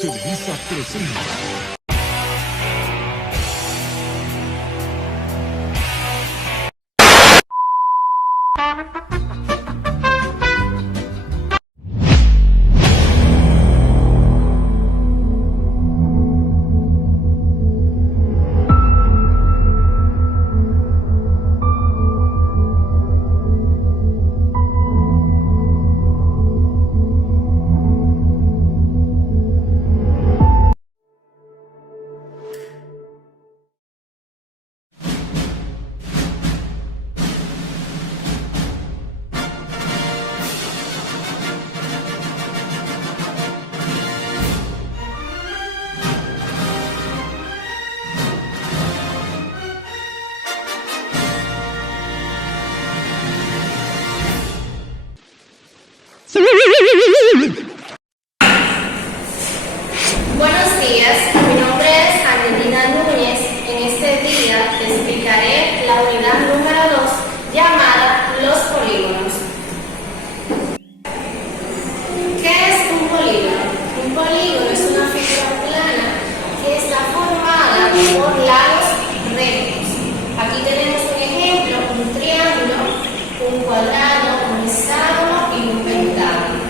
Televisa presenta. Buenos días, mi nombre es Angelina Núñez. En este día te explicaré la unidad número 2 llamada los polígonos. ¿Qué es un polígono? Un polígono es una figura plana que está formada por lados rectos. Aquí tenemos un ejemplo, un triángulo, un cuadrado, un hexágono y un pentágono.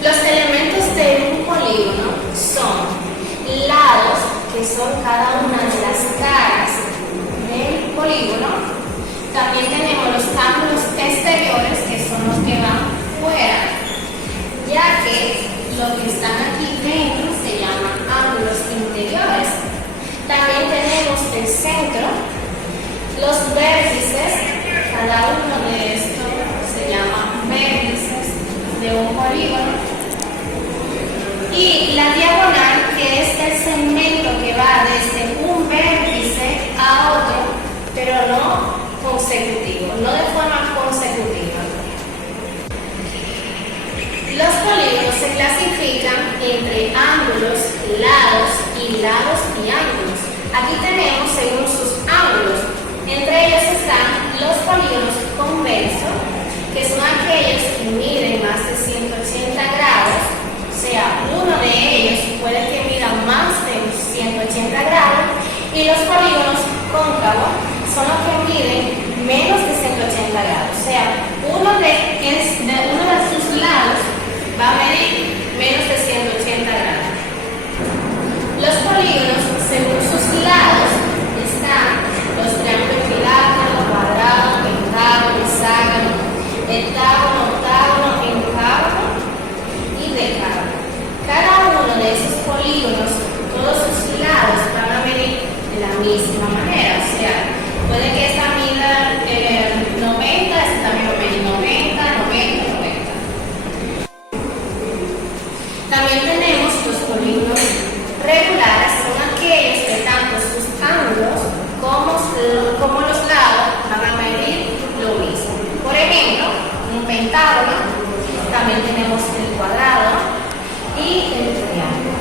Los elementos de un polígono son lados, que son cada una de las caras del polígono. También tenemos los ángulos exteriores, que son los que van fuera, ya que los que están aquí dentro se llaman ángulos interiores. También tenemos el centro, los vértices, cada uno de estos se llama vértices de un polígono, y la diagonal, que es el segmento que va desde un vértice a otro, pero no consecutivo, no de forma consecutiva. Los polígonos se clasifican entre ángulos, lados y ángulos. Aquí tenemos según sus ángulos. Entre ellos están los polígonos convexos, que son aquellos que miden más de 180 grados, o sea, uno de ellos puede que mida más de 180 grados, y los polígonos cóncavos son los que miden menos de 180 grados, o sea, uno de sus lados va a medir menos de 180 grados. Los polígonos, según sus lados, están los triángulos equiláteros, cuadrado, pentágono, hexágono, heptágono, octágono, encágono y decágono. Cada uno de esos polígonos, todos sus lados van a medir de la misma manera, o sea, puede que esta mida 90, esta también va a medir 90, 90, 90. También tenemos los polígonos regulares, son aquellos que tanto sus ángulos como los lados van a medir lo mismo. Por ejemplo, un pentágono, también tenemos el cuadrado y el triángulo.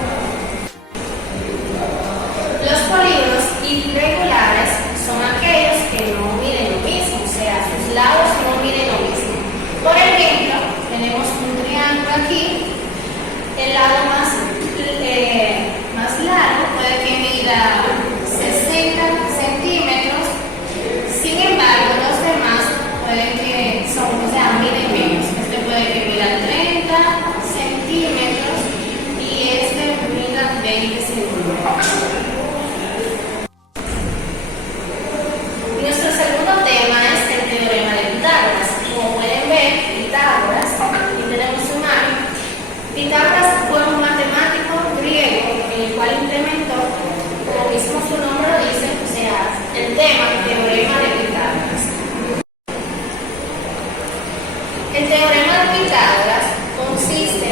Los polígonos irregulares son aquellos que no miden lo mismo, o sea, sus lados no miden lo mismo. Por ejemplo, tenemos un triángulo aquí, el lado más largo puede que mida 60 centímetros, sin embargo, los demás pueden que miden menos. Este puede que mida 30 centímetros y este mida 20 centímetros. Nuestro segundo tema es el teorema de Pitágoras. Como pueden ver, Pitágoras, aquí tenemos su imagen. Pitágoras fue un matemático griego, el cual implementó, como mismo su nombre lo dice, o sea, el teorema de Pitágoras. El teorema de Pitágoras consiste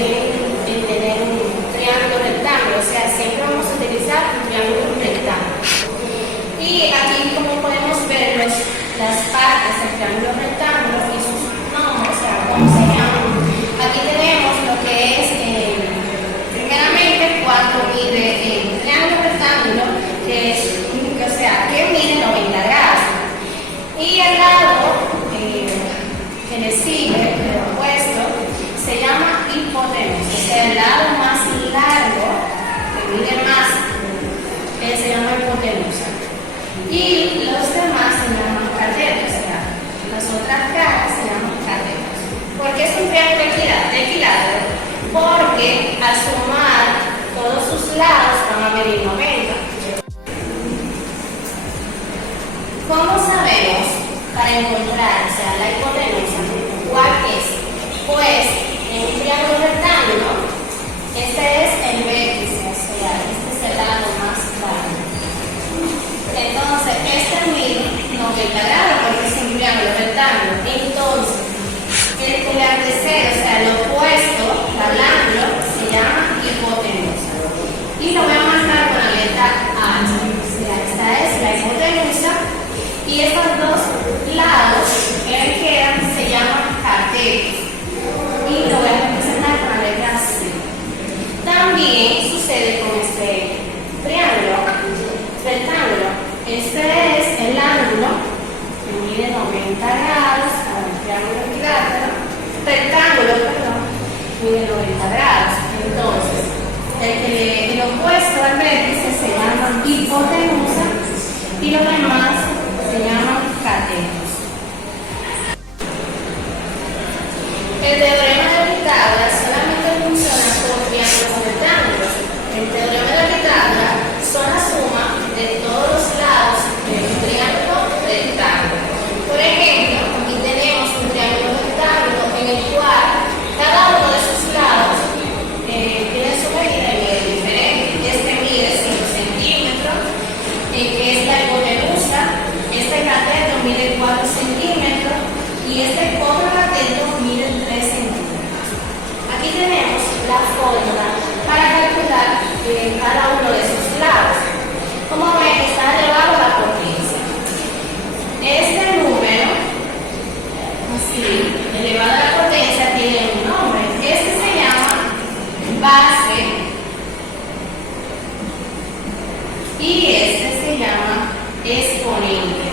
en tener un triángulo rectángulo, o sea, siempre vamos a utilizar un triángulo rectángulo. Y aquí, como podemos ver, las partes del triángulo rectángulo y sus nombres, o sea, cómo se llaman. Aquí tenemos lo que es, primeramente, cuánto mide el triángulo rectángulo, que mide 90 grados. Y el lado que le sigue, el opuesto, se llama hipotenusa, o sea, hipotenusa. Y los demás se llaman catetos, o sea, las otras caras se llaman catetos. ¿Por qué es un triángulo equilátero? Porque al sumar todos sus lados van a medir 90. ¿Cómo sabemos para encontrar, o sea, la hipotenusa, cuál es? Pues en un triángulo rectángulo, este es el vértice, o sea, este es el lado más grande. Entonces, este mide 90 grados porque es un triángulo rectángulo. Entonces, el antecede, o sea, el opuesto al ángulo, se llama hipotenusa. Y lo voy a marcar con la letra H. O sea, esta es la hipotenusa. Y estos dos lados que me quedan se llaman catetos. Y lo voy a representar con la letra C. También sucede con este triángulo rectángulo. Este es el ángulo que mide 90 grados para el triángulo rectángulo, mide 90 grados. Entonces, el opuesto al vértice se llama hipotenusa y los demás se llaman catetos. El teorema de Pitágoras solamente funciona con triángulos rectángulos. El teorema de Pitágoras son la suma de todos los lados de un triángulo rectángulo. Por ejemplo, aquí tenemos un triángulo rectángulo en el cual cada uno de sus lados tiene su medida y es diferente. Este mide 5 centímetros, que es la hipotenusa. Este cateto mide 4 centímetros y este otro cateto mide 3 centímetros. Aquí tenemos la fórmula para calcular cada uno de sus lados. Como ven, está elevado a la potencia. Este número, así, elevado a la potencia, tiene un nombre. Este se llama base y este se llama exponente.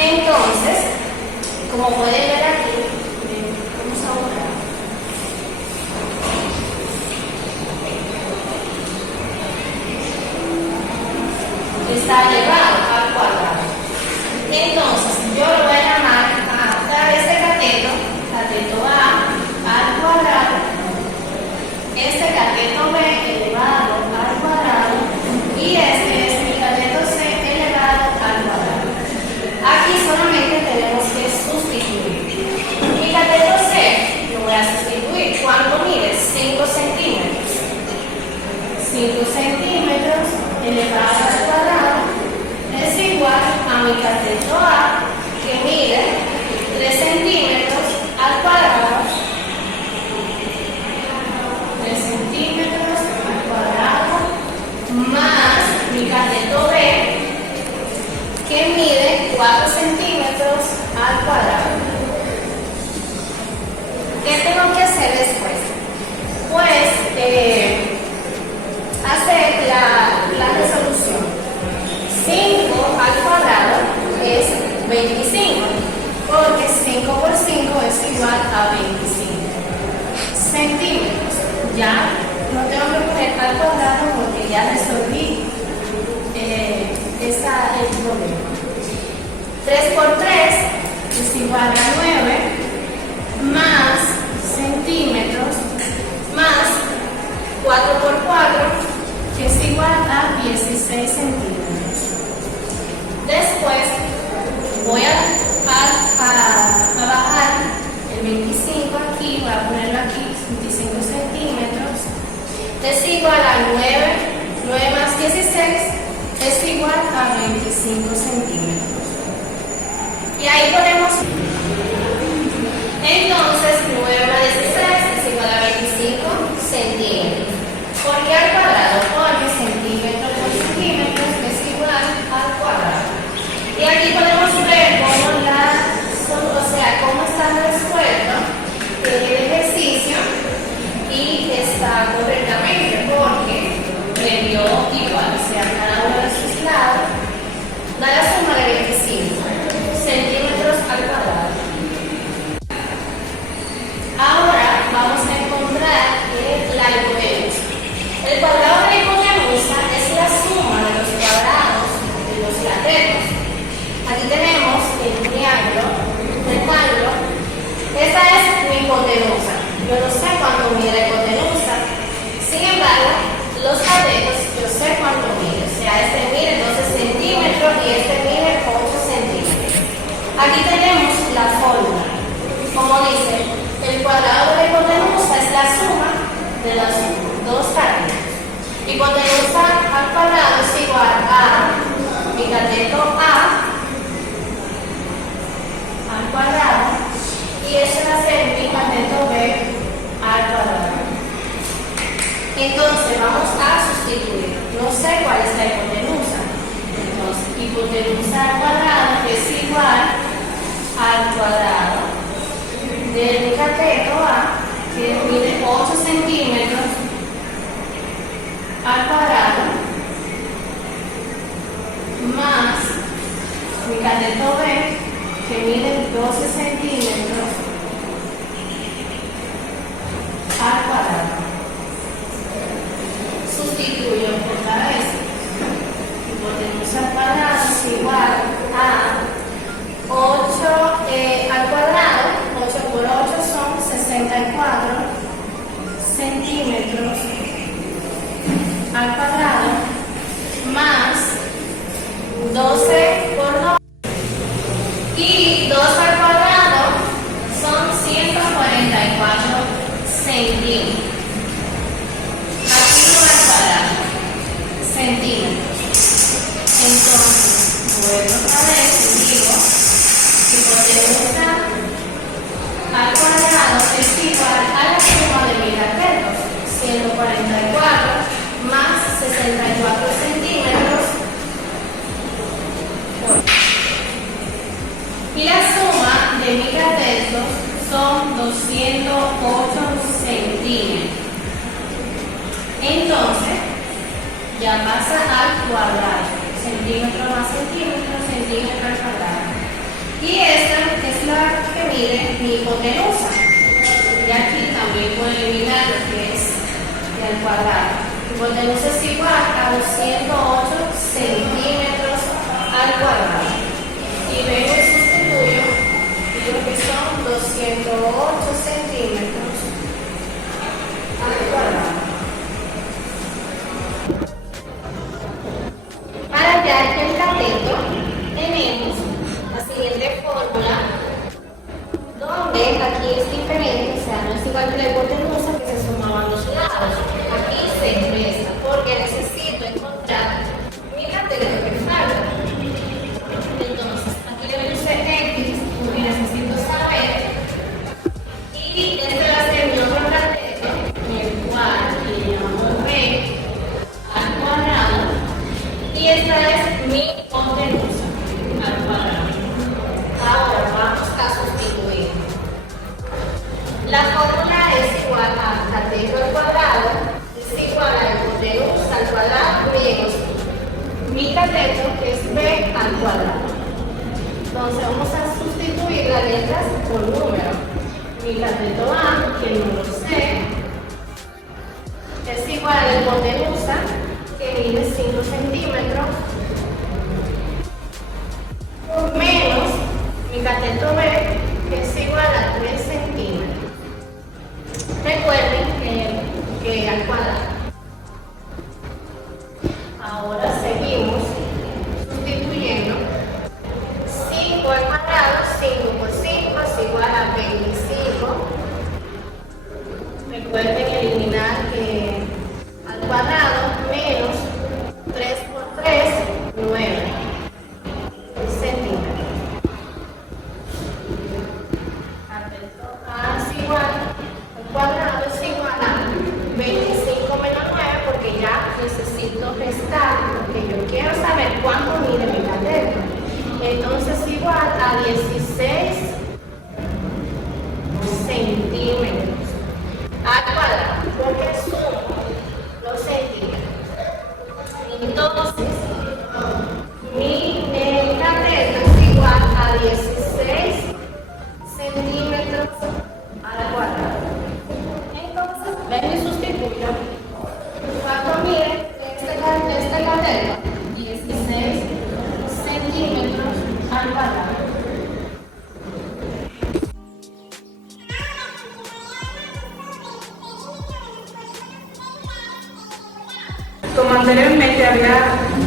Entonces, como pueden ver aquí, vamos a borrar. Está elevado al cuadrado. Entonces, yo lo voy a llamar a este cateto A al cuadrado, este cateto B elevado al cuadrado y este es mi cateto C elevado al cuadrado. Aquí solamente tenemos que sustituir. Mi cateto C lo voy a sustituir. ¿Cuánto mide? 5 centímetros. 5 centímetros elevado al cuadrado es igual a mi cateto A, que mide 3 centímetros al cuadrado. 3 centímetros al cuadrado más mi cateto B, que mide 4 centímetros al cuadrado. ¿Qué tengo que hacer después? Pues hacer la resolución. 5 al cuadrado es 25, porque 5 por 5 es igual a 25 centímetros. Ya no tengo que poner al cuadrado porque ya resolví el problema. 3 por 3 es igual a 9 más centímetros más 4 por 4, que es igual a 16 centímetros. Después voy a bajar el 25 aquí, voy a ponerlo aquí, 25 centímetros, es igual a 9 más 16 es igual a 25 centímetros. Y ahí ponemos, entonces 9 más 16 es igual a 25 centímetros. ¿Por qué al cuadrado? Porque centímetro por centímetro es igual al cuadrado. Y aquí podemos ver cómo cómo está resuelto el ejercicio y está correctamente porque me dio igual, o sea, cada uno de sus lados da la suma de 25 centímetros al cuadrado. Hipotenusa al cuadrado es igual a mi cateto A al cuadrado y eso va a ser mi cateto B al cuadrado. Entonces vamos a sustituir. No sé cuál es la hipotenusa. Entonces, hipotenusa al cuadrado es igual al cuadrado del cateto A, que mide 8 centímetros al cuadrado, más mi cateto B, que mide 12 centímetros al cuadrado. Sustituyo otra vez. Hipotenusa al cuadrado es igual a 8 al cuadrado. 8 por 8 son 64 centímetros al cuadrado, más 12 por 2. Y 2 al cuadrado son 144 centímetros. Aquí no al cuadrado, centímetros. Entonces, vuelvo otra vez y digo, hipotenusa al cuadrado es igual a la suma de mis catetos, 144 más 64 centímetros. Y la suma de mis catetos son 208 centímetros. Entonces, ya pasa al cuadrado. Centímetro más centímetro, centímetro al cuadrado. Y esta es la que mide mi hipotenusa. Y aquí también puedo eliminar lo que es el cuadrado. Hipotenusa es igual a 208 centímetros al cuadrado. Y vengo y sustituyo, digo que son 208 centímetros al cuadrado. Para hallar el cateto tenemos la siguiente fórmula, donde aquí es diferente, o sea, no es igual que la hipotenusa que se sumaban los lados. Aquí se resta porque necesito encontrar mi cateto que falta. Entonces, aquí le puse X porque necesito saber, y este va a ser mi otro cateto, el cual le llamo B al cuadrado, y esta es mi hipotenusa al cuadrado. Ahora vamos a sustituir. La fórmula es igual a cateto al cuadrado es igual a hipotenusa al cuadrado menos mi cateto, que es B al cuadrado. Entonces vamos a sustituir las letras por número. Mi cateto A, que no lo sé, es igual a la hipotenusa, que mide 5 centímetros, menos mi cateto B, que es igual a 3 centímetros. Recuerden que al cuadrado. Ahora seguimos sustituyendo. 5 al cuadrado, 5 por 5 es igual a 25. Recuerden eliminar al cuadrado menos 3 por 3, 9 centímetros. Cateto A es igual, al cuadrado es igual a 25 menos 9, porque ya necesito restar, porque yo quiero saber cuánto mide mi cateto. Entonces igual a 16 centímetros al cuadrado, porque sumo los centímetros. Entonces, mi cateto es igual a 16 centímetros al cuadrado. Entonces, ven y sustituyo. ¿Cuánto mide este cateto? 16 centímetros al cuadrado. Como anteriormente había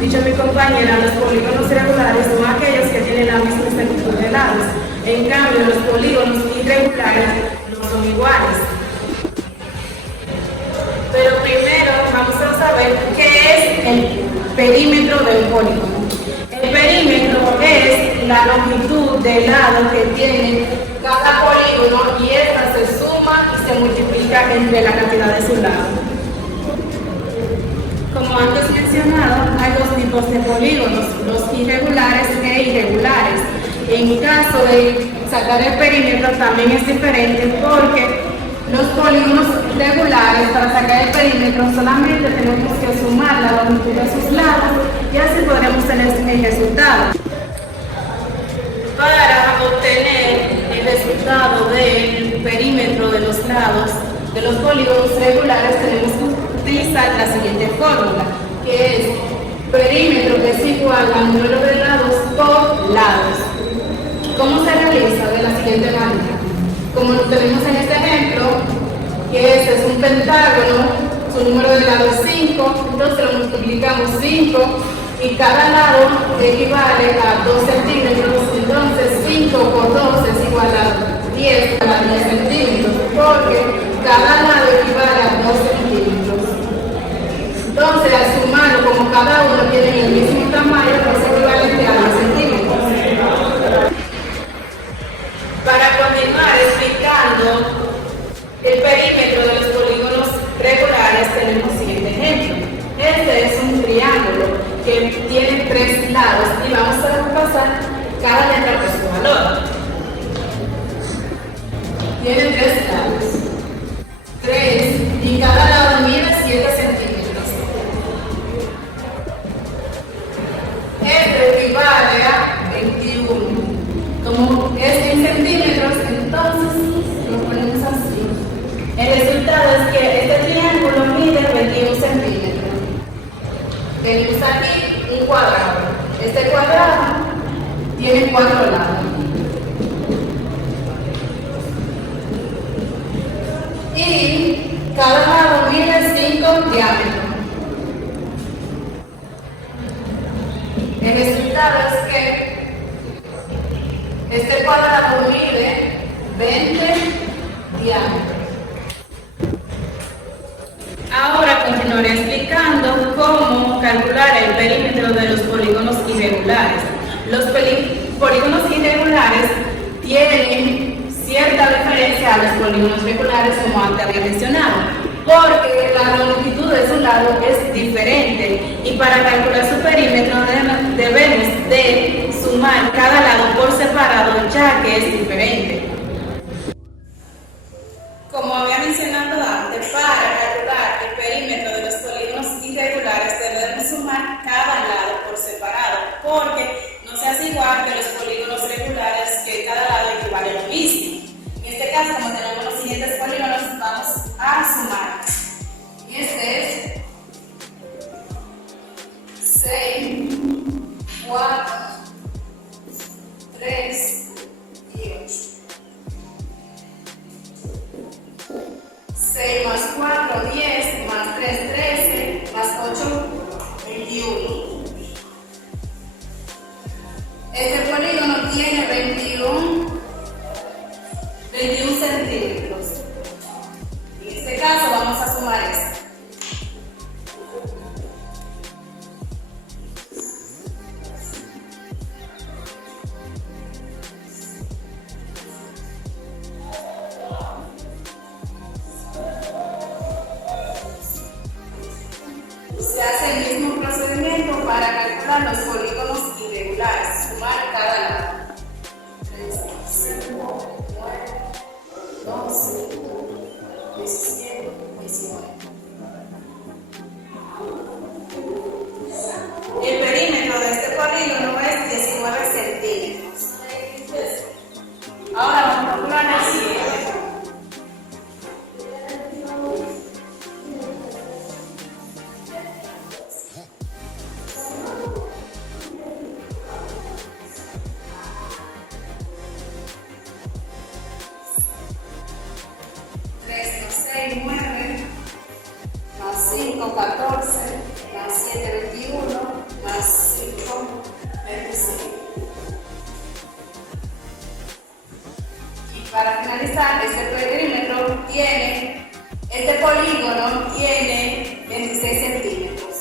dicho mi compañera, los polígonos regulares son aquellos que tienen la misma longitud de lados. En cambio, los polígonos irregulares no son iguales. Pero primero vamos a saber qué el perímetro de un polígono. El perímetro es la longitud del lado que tiene cada polígono y esta se suma y se multiplica entre la cantidad de sus lados. Como antes mencionado, hay dos tipos de polígonos, los irregulares e irregulares. En caso de sacar el perímetro también es diferente porque los polígonos regulares, para sacar el perímetro, solamente tenemos que sumar la longitud de sus lados y así podremos tener el resultado. Para obtener el resultado del perímetro de los lados de los polígonos regulares tenemos que utilizar la siguiente fórmula, que es perímetro que es igual al número de lados por lados. ¿Cómo se realiza? De la siguiente manera. Como lo tenemos en este ejemplo, que este es un pentágono, su número de lados es 5, entonces lo multiplicamos 5 y cada lado equivale a 2 centímetros, entonces 5 por 2 es igual a 10 centímetros, porque cada lado equivale a 2 centímetros. Entonces, al sumarlo, como cada uno tiene el mismo tamaño, es equivalente a 2 centímetros. Para continuar explicando el perímetro de los polígonos regulares, tenemos el siguiente ejemplo. Este es un triángulo que tiene 3 lados y vamos a repasar cada letra por su valor. Tiene 3 lados. 3 y cada lado mide 7 centímetros. Este equivale a 21. Como es en centímetros, entonces lo ponemos así. El resultado es que este triángulo mide 21 centímetros. Tenemos aquí un cuadrado. Este cuadrado tiene 4 lados. Y cada lado mide 5 diámetros. El resultado es que este cuadrado mide 20 diámetros. Ahora continuaré explicando cómo calcular el perímetro de los polígonos irregulares. Los polígonos irregulares tienen cierta diferencia a los polígonos regulares, como antes había mencionado, porque la longitud de su lado es diferente y para calcular su perímetro debemos de sumar cada lado por separado, ya que es diferente. Como había mencionado antes, para calcular el perímetro de los polígonos irregulares debemos sumar cada lado por separado, porque no se hace igual que los polígonos regulares, que cada lado equivale a lo mismo. En este caso, como tenemos los siguientes polígonos, vamos a sumar. Este es 6, 4, 3 y 8. 6 más 4, 10, más 3, 13, más 8, 21. Este polígono tiene 21 centímetros. En este caso vamos a sumar esto. Se hace el mismo procedimiento para calcular los polígonos irregulares, sumar cada lado. 3, 5, 9, 12, 17, 19. El perímetro de este polígono es 19 centímetros. Ahora vamos a calcular el siguiente. Más 5, 14, más 7, 21, más 5, 25. Y para finalizar, este polígono tiene 26 centímetros.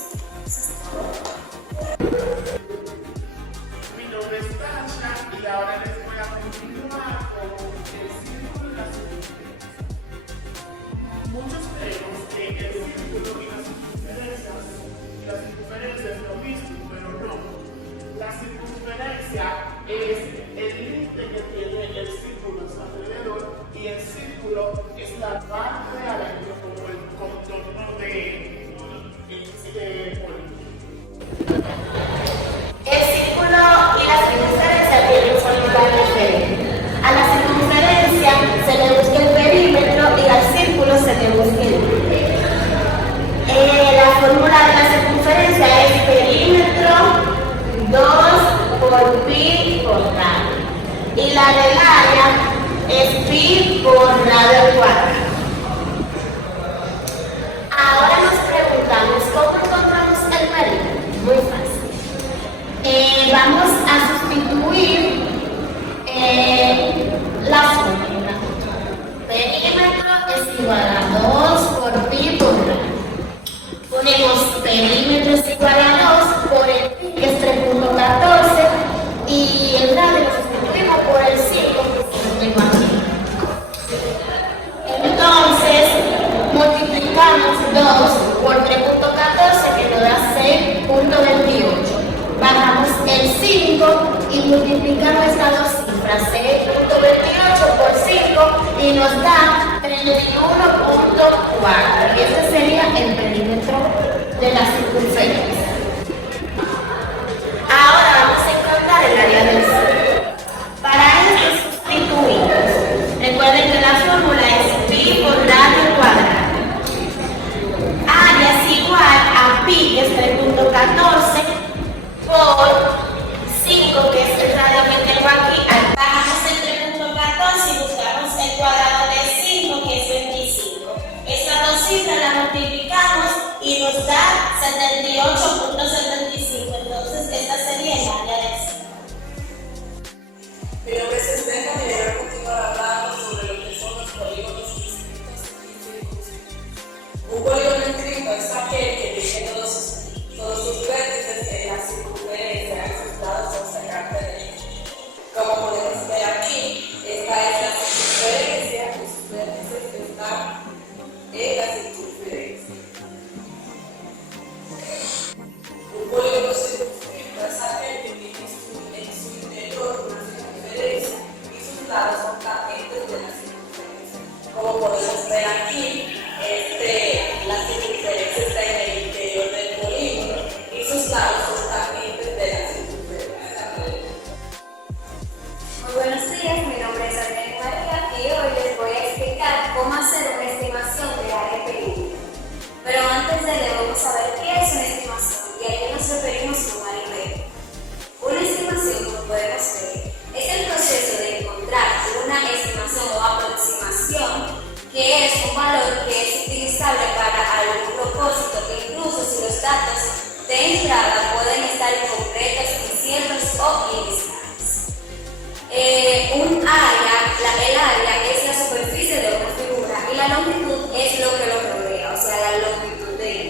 fórmula de la circunferencia es perímetro 2 por pi por radio. Y la del área es pi por radio al cuadrado. Ahora nos preguntamos cómo encontramos el perímetro. Muy fácil. Vamos a sustituir la fórmula. Perímetro es igual a 2 por pi por radio. Ponemos perímetro es igual a 2 por el pi, que es 3.14, y el radio lo sustituimos por el 5, que es 5 aquí. Entonces, multiplicamos 2 por 3.14, que nos da 6.28. Bajamos el 5 y multiplicamos estas dos cifras, 6.28 por 5, y nos da 31.4. Y este sería el perímetro de la circunferencia. Ahora vamos a encontrar el área del círculo. Para esto sustituimos. Recuerden que la fórmula es pi por radio al cuadrado. Área es igual a pi, que es 3.14, por 5, que es el radio que tengo aquí. Bajamos el 3.14 y buscamos el cuadrado de 5, que es 25. Estas dos cifras las multiplicamos y nos da 78.75. Entonces, esta sería el área de 5. Mi nombre es Esteban y voy a continuar hablando sobre lo que son los polígonos inscritos y círculos. Un polígono inscrito es aquel que tiene todos sus vértices en la circunferencia, en sus lados son sacarte derecha. Como podemos ver aquí, esta es la circunferencia, y sus vértices están en la circunferencia. Un polígono circunscrito es aquel que tiene en su interior una circunferencia y sus lados son tangentes de la circunferencia. Como podemos ver aquí, la circunferencia está en el interior del polígono y sus lados son tangentes de la circunferencia. Muy buenos días, mi nombre es Adriana María y hoy les voy a explicar cómo hacer una estimación de área perímetro. Pero antes debemos saber qué es una estimación y a qué nos referimos con área perímetro. Una estimación, como podemos ver, es el proceso de encontrar una estimación o aproximación que es un valor que es utilizable para algún propósito, incluso si los datos de entrada pueden estar incompletos, inciertos o inestables. El área es la superficie de una figura y la longitud es lo que lo rodea, o sea, la longitud de él.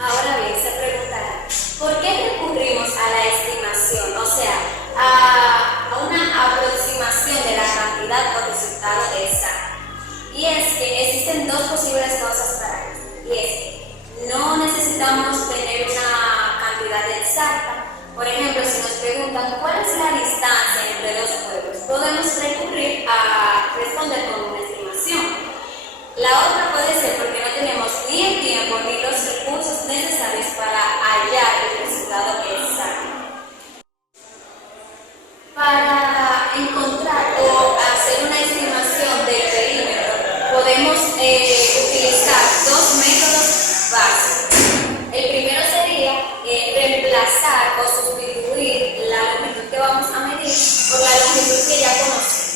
Ahora bien, se preguntará, ¿por qué recurrimos a la estimación? O sea, a una aproximación de la cantidad o resultado exacto. Y es que existen dos posibles causas para esto. Y es que no necesitamos tener una cantidad exacta. Por ejemplo, si nos preguntan cuál es la distancia entre dos pueblos, podemos recurrir a responder con una estimación. La otra puede ser porque no tenemos ni el tiempo ni los recursos necesarios para hallar el resultado exacto. Para encontrar o hacer una estimación del perímetro, podemos utilizar dos métodos básicos. El primero sería reemplazar o sustituir la longitud que vamos a medir por la longitud que ya conocemos.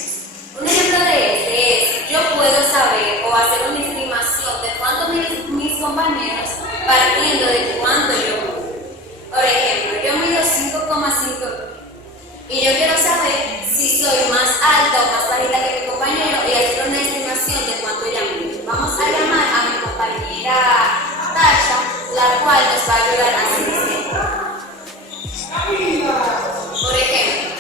Un ejemplo de este es, yo puedo saber o hacer una estimación de cuánto mis compañeros partiendo de cuánto yo mido. Por ejemplo, yo mido 5,5 y yo quiero saber si soy más alta o más bajita que mi compañero y hacer una estimación de cuánto ella mide. Vamos a llamar a mi compañera Tasha, la cual nos va a ayudar a hacer esto. Por ejemplo,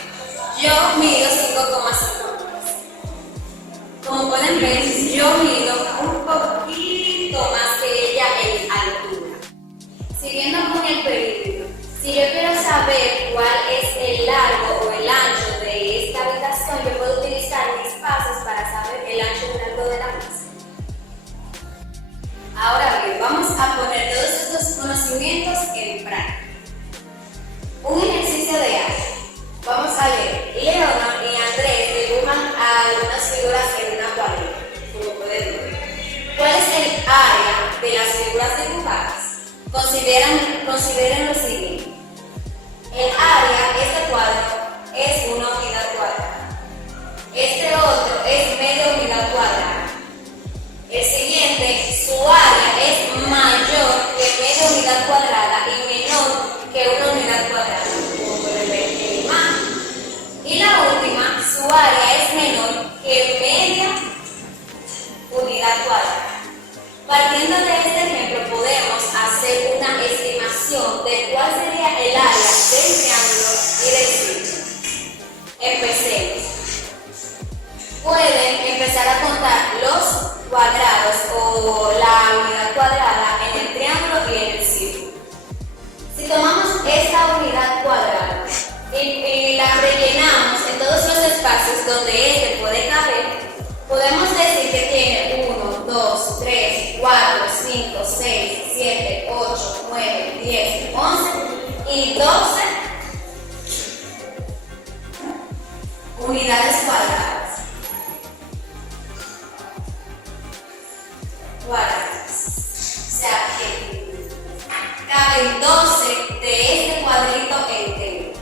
yo mido 5,5. Como pueden ver, yo mido un poquito más que ella en altura. Siguiendo con el perímetro, si yo quiero saber cuál es el largo o el ancho de esta habitación, yo puedo utilizar mis pasos para saber el ancho y el largo de la misma. Ahora bien, vamos a poner todos estos conocimientos en práctica. Un ejercicio de arte. Vamos a ver, Leona y Andrés dibujan algunas figuras en una pared, como pueden ver. ¿Cuál es el área de las figuras dibujadas, consideren lo siguiente. El área, este cuadro, es una unidad cuadrada. Este otro es media unidad cuadrada. El siguiente, su área es mayor que media unidad cuadrada y menor que una unidad cuadrada, como pueden ver en la imagen. Y la última, su área es menor que media unidad cuadrada. Partiendo de este ejemplo, podemos hacer una estimación de cuál sería el área del triángulo y del círculo. Empecemos. Pueden empezar a contar los cuadrados o la unidad cuadrada en el triángulo y en el círculo. Si tomamos esta unidad cuadrada y la rellenamos en todos los espacios donde este puede caber, podemos decir que tiene 1, 2, 3, 4, 5, 6, 7, 8, 9, 10, 11 y 12 unidades cuadradas. O sea que caben 12 de este cuadrito entero.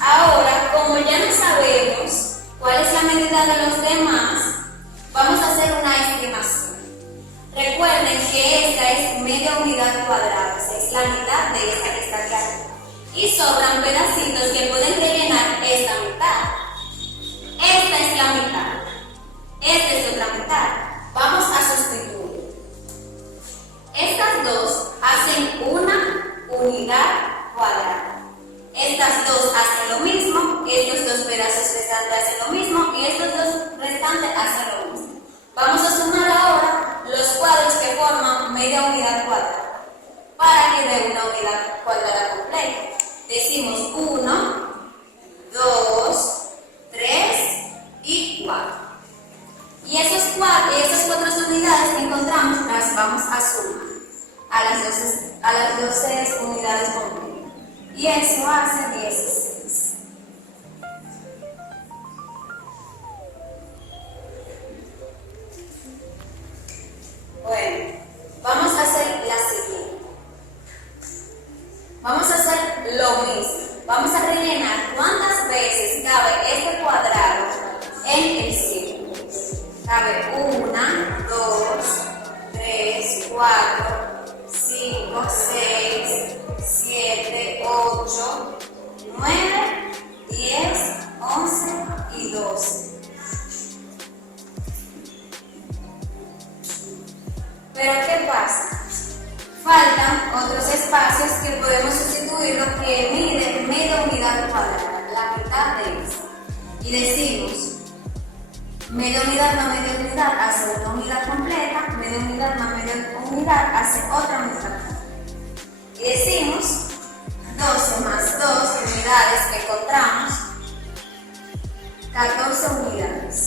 Ahora, como ya no sabemos cuál es la medida de los demás, vamos a hacer una estimación. Recuerden que esta es media unidad cuadrada, o sea, es la mitad de esta que está aquí. Y sobran pedacitos que pueden rellenar esta mitad. Esta es la mitad. Esta es otra mitad. Vamos a sustituir. Estas dos hacen una unidad cuadrada. Estas dos hacen lo mismo, estos dos pedazos restantes hacen lo mismo y estos dos restantes hacen lo mismo. Vamos a sumar ahora los cuadros que forman media unidad cuadrada para que dé una unidad cuadrada completa. Decimos 1, 2, 3 y 4. Y esas cuatro unidades que encontramos las vamos a sumar a las 12 unidades completas. Y eso hace 16. Bueno, vamos a hacer la siguiente. Vamos a hacer lo mismo. Vamos a rellenar cuántas veces cabe este cuadrado en el círculo. Cabe 1, 2, 3, 4, 5, 6, 7, 8, 9, 10, 11 y 12. Pero ¿qué pasa? Faltan otros espacios que podemos sustituir lo que mide media unidad cuadrada, la mitad de esto. Y decimos, media unidad más media unidad hace una unidad completa, media unidad más media unidad hace otra unidad. Y decimos 12 más 2 unidades que encontramos, 14 unidades.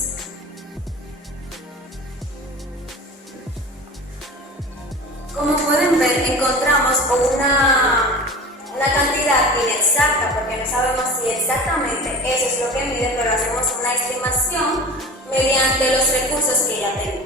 Como pueden ver, encontramos una cantidad inexacta porque no sabemos si exactamente eso es lo que mide, pero hacemos una estimación mediante los recursos que ya tenemos.